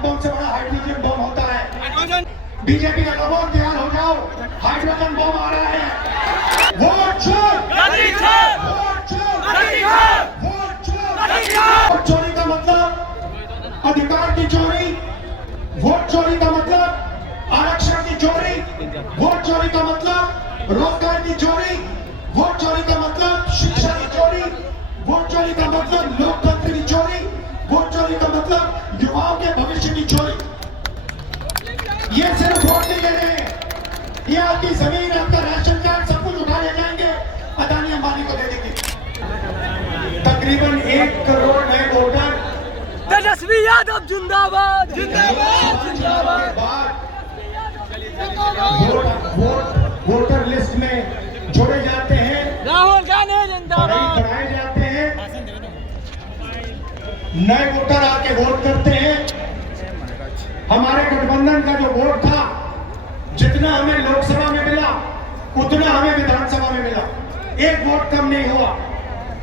Atom bomb से बड़ा hydrogen bomb होता है। बीजेपी के लोगों तैयार हो जाओ, हाइड्रोजन बम आ रहा है। वोट चोर, वोट चोर, वोट चोर। वोट चोरी का मतलब अधिकार की चोरी, वोट चोरी का मतलब आरक्षण की चोरी, वोट चोरी का मतलब रोजगार की चोरी, वोट चोरी का मतलब शिक्षा की चोरी, वोट चोरी का मतलब लोकतंत्र की चोरी, वोट चोरी का मतलब युवाओं के भविष्य की चोरी। ये सिर्फ वोट नहीं ले रहे हैं, ये आपकी जमीन, आपका राशन कार्ड सब कुछ उठा ले जाएंगे, अदानी अंबानी को दे देंगे। तकरीबन 1 करोड़ नए वोटर तेजस्वी यादव जिंदाबाद जिंदाबाद जिंदाबाद। वोटर लिस्ट में जोड़े जाते हैं, राहुल गांधी जिंदाबाद बढ़ाए जाते हैं, नए वोटर आके वोट करते हैं। हमारे गठबंधन का जो वोट था, जितना हमें लोकसभा में मिला उतना हमें विधानसभा में मिला, 1 वोट कम नहीं हुआ।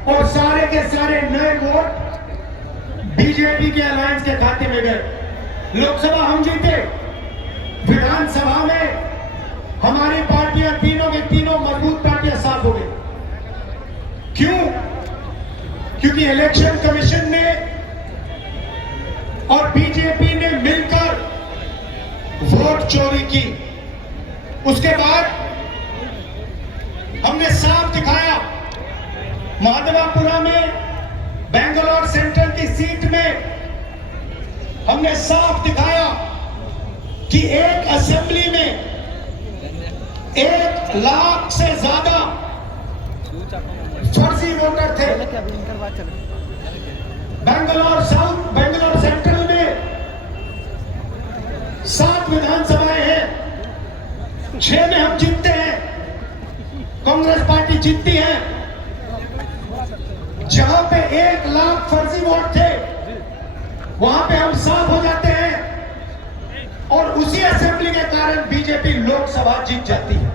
और सारे के सारे नए वोट बीजेपी के अलायंस के खाते में गए। लोकसभा हम जीते, विधानसभा में हमारी पार्टियां तीनों के तीनों मजबूत पार्टियां साफ हो गई। क्यों? क्योंकि इलेक्शन कमीशन ने और बीजेपी ने मिलकर वोट चोरी की। उसके बाद हमने साफ दिखाया, माधवापुरा में बेंगलोर सेंट्रल की सीट में हमने साफ दिखाया कि एक असेंबली में 1 लाख से ज्यादा फर्जी वोटर थे। बेंगलोर सेंट्रल में 7 विधानसभाएं हैं, 6 में हम जीतते हैं, कांग्रेस पार्टी जीतती है। जहां पे 1 लाख फर्जी वोट थे, वहां पे हम साफ हो जाते हैं और उसी असेंबली के कारण बीजेपी लोकसभा जीत जाती है।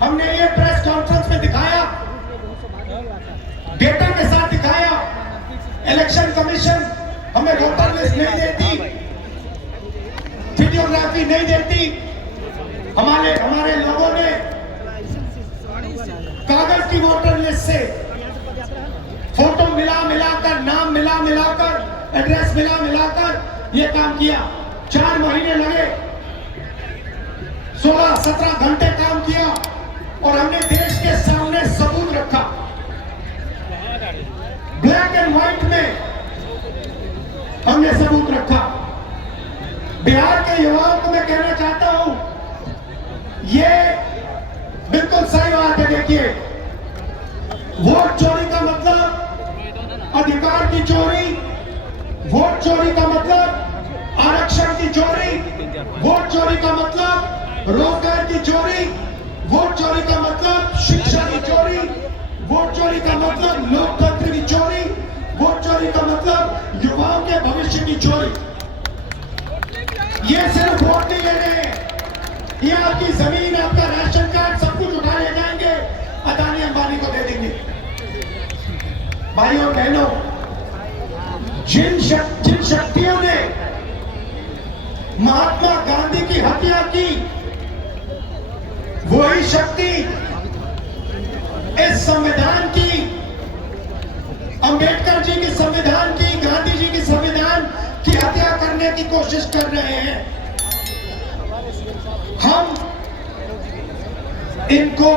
हमने ये प्रेस कॉन्फ्रेंस में दिखाया, डेटा के साथ दिखाया। इलेक्शन कमीशन हमें वोटर लिस्ट नहीं देती, वीडियोग्राफी नहीं देती। हमारे लोगों ने कागज की वोटर लिस्ट से फोटो मिलाकर, नाम मिलाकर, एड्रेस मिलाकर ये काम किया। 4 महीने लगे, 16-17 घंटे काम किया और हमने देश के सामने सबूत रखा, ब्लैक एंड व्हाइट में हमने सबूत रखा। बिहार के युवाओं को मैं कहना चाहता हूं, ये बिल्कुल सही बात है। देखिए, वोट चोरी का मतलब अधिकार की चोरी, वोट चोरी का मतलब आरक्षण की चोरी, वोट चोरी का मतलब रोजगार की चोरी, वोट चोरी का मतलब शिक्षा की चोरी, वोट चोरी का मतलब लोकतंत्र की चोरी, वोट चोरी का मतलब युवाओं के भविष्य की चोरी। ये सिर्फ वोट नहीं ले रहे हैं, ये आपकी जमीन, आपका राशन कार्ड सब कुछ उठा ले जाएंगे, अदानी अंबानी को दे देंगे। भाइयों बहनों, जिन शक्तियों ने महात्मा गांधी की हत्या की, वही शक्ति इस संविधान की, अंबेडकर जी के संविधान की, गांधी जी के संविधान की हत्या करने की कोशिश कर रहे हैं। हम इनको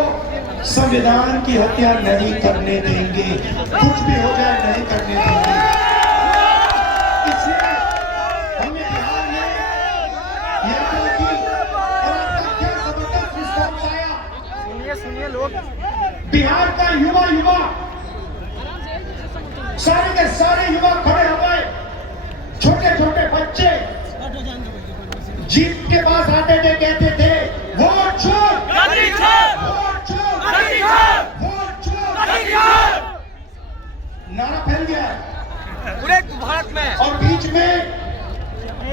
संविधान की हत्या नहीं करने देंगे, कुछ भी हो जाए नहीं करने देंगे। इसलिए हमें बिहार में यादव की और आपका क्या जबरदस्त रिस्पॉन्स आया। सुनिए लोग, बिहार का युवा सारे के सारे युवा खड़े हो गए, छोटे बच्चे जीत के पास आते थे, कहते थे वोट चोर, वोट चोर, वोट चोर। नारा फैल गया पूरे भारत में। और बीच में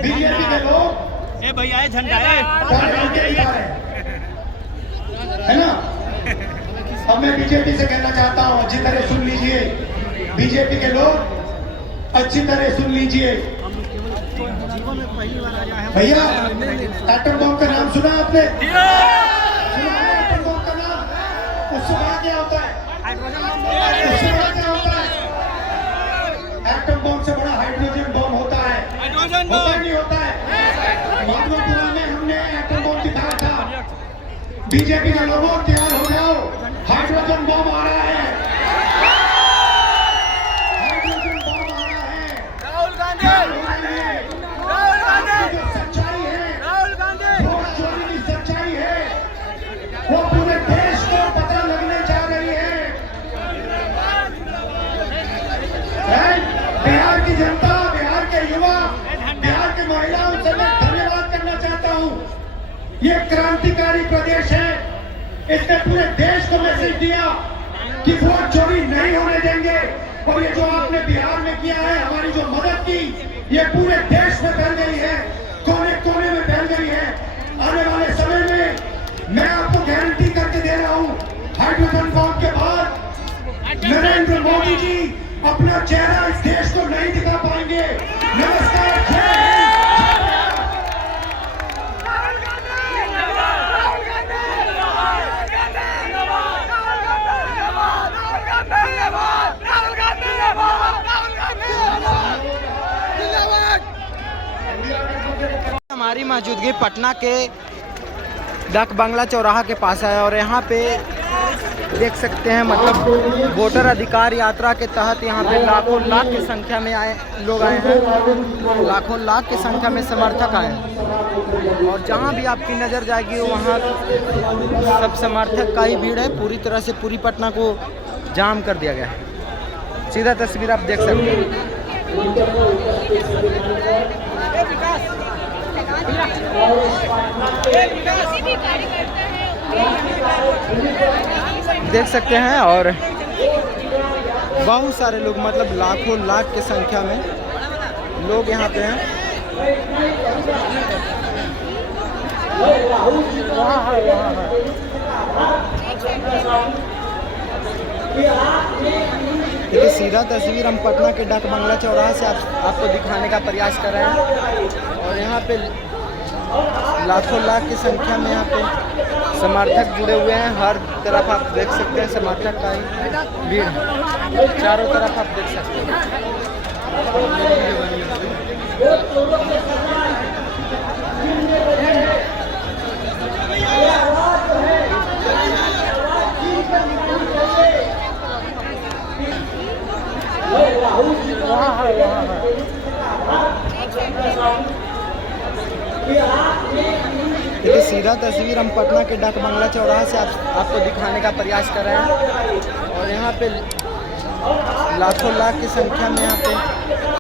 बीजेपी के लोग भैया झंडा है ना। अब मैं बीजेपी से कहना चाहता हूं, अच्छी तरह सुन लीजिए, बीजेपी के लोग अच्छी तरह सुन लीजिए। भैया एटम बम का नाम सुना आपने? सुना है एटम बम का नाम? उससे बड़ा क्या होता है? उससे बड़ा क्या होता है? एटम बम से बड़ा हाइड्रोजन बम होता है। होता है नहीं होता है? महात्मापुरा में हमने एटम बम दिखाया था। बीजेपी के लोगों तैयार हो जाओ, हाइड्रोजन बम आ रहा है। हाइड्रोजन बम आ रहा है। राहुल गांधी जो सच्चाई है, राहुल गांधी वोट चोरी की सच्चाई है, वो पूरे देश को पता लगने जा रही है। बिहार की जनता, बिहार के युवा, बिहार के महिलाओं से मैं धन्यवाद करना चाहता हूँ। ये क्रांतिकारी प्रदेश है, इसने पूरे देश को मैसेज दिया कि वोट चोरी नहीं होने देंगे। और ये जो आपने बिहार में किया है, हमारी जो मदद की, ये पूरे देश में फैल गई है, कोने कोने में फैल गई है। आने वाले समय में मैं आपको गारंटी करके दे रहा हूँ, हाइड्रोजन बम के बाद नरेंद्र मोदी जी अपना चेहरा इस देश को नहीं दिखा पाएंगे। नमस्कार, जय हमारी मौजूदगी पटना के डाक बंगला चौराहा के पास है और यहाँ पे देख सकते हैं, मतलब वोटर अधिकार यात्रा के तहत यहाँ पे लाखों लाख की संख्या में लोग आए हैं, लाखों लाख की संख्या में समर्थक आए हैं। और जहाँ भी आपकी नज़र जाएगी वहाँ सब समर्थक का ही भीड़ है। पूरी तरह से पूरी पटना को जाम कर दिया गया है। सीधा तस्वीर आप देख सकते हैं। देख सकते हैं और बहुत सारे लोग, मतलब लाखों लाख की संख्या में लोग यहाँ पे हैं। देखिए, सीधा तस्वीर हम पटना के डाक बंगला चौराहा से आपको दिखाने का प्रयास कर रहे हैं। और यहाँ पे लाखों लाख की संख्या में यहाँ पे समर्थक जुड़े हुए हैं। हर तरफ आप देख सकते हैं समर्थक का ही भीड़, चारों तरफ आप देख सकते हैं। देखिए, सीधा तस्वीर हम पटना के डाक बंगला चौराहा से आपको दिखाने का प्रयास कर रहे हैं। और यहाँ पे लाखों लाख की संख्या में यहाँ पे